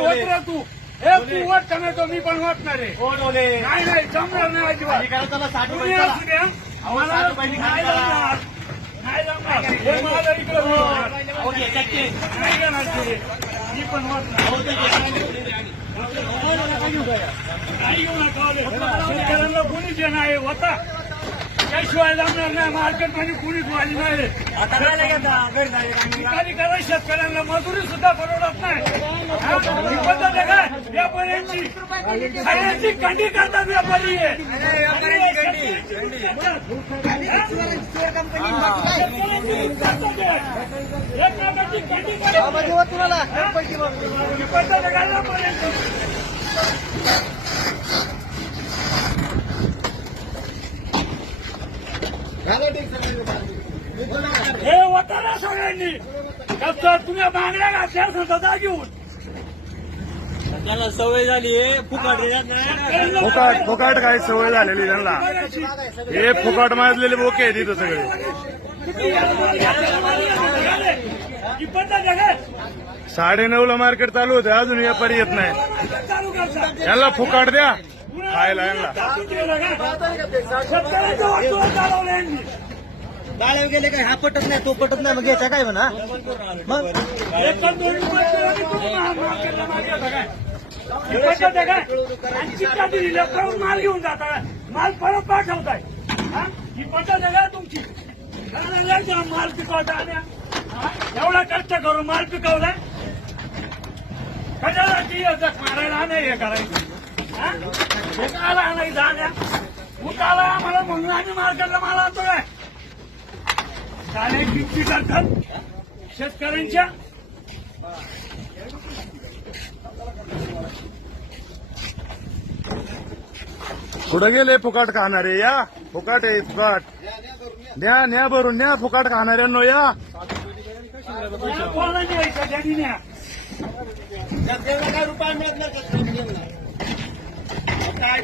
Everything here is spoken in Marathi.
होत राह तू. हे तू वट का नाही तो मी पण वाटणार आहे. नाही नाही जमणार नाही अजिबात. कुणी असू द्या. मला नाही जमणार. नाही जमणार. हे माझं इकडं नाही जाणार पुढे. मी पण वाटणार. नाही घेऊ नका. शेतकऱ्यांना कुणीच येणार आहे होता त्याशिवाय जमणार नाही. मार्केटमध्ये कुणीच वाली नाही. ठिकाणी करा शेतकऱ्यांना मजुरी सुद्धा परवडत नाही. ही पद्धत आहे काय व्यापाऱ्यांची खाण्याची कंडी करतात व्यापारी हे होता ना सगळ्यांनी. तुम्ही मागण्या घातल्या स्वतः घेऊन त्याला सवय झाली फुकाट काय सवय झालेली त्यांना. हे फुकाट माजलेले बोके आहेत इथं सगळे. ही पद्धत आहे काय 9:30ला मार्केट चालू होते अजून व्यापारी येत नाही. चालू करता यांना फुकाट द्या खायला. यांना शेतकऱ्यांचं वाटोळं चालवलं यांनी. गाड्या गेले काय हा पटत नाही तो पटत नाही मग याच्या काय म्हणा मग एकच 2 रुपये तुम्ही मार्केटला मागे येता काय. ही पद्धत आहे काय. आणि चिठ्ठ्या दिलेल्या परत माल घेऊन जाता. माल परत पाठवताय. ही पद्धत आहे का तुमची. माल पिकवता आल्या. एवढा कष्ट करून माल पिकवलाय. कशाला ती जख मारायला नाही हे करायचं. उकाला नाही जाण्या. उकाला आम्हाला म्हणून आम्ही मार्केटला माल आणतो काय. गाड्या किमती करतात शेतकऱ्यांच्या. कुठं गेले फुकाट खाणारे. या फुकाट आहे फुकाट. न्या भरून न्या फुकाट खाणाऱ्यांनो या. कोणाला न्यायचं त्यांनी न्या. रुपये मिळत नाही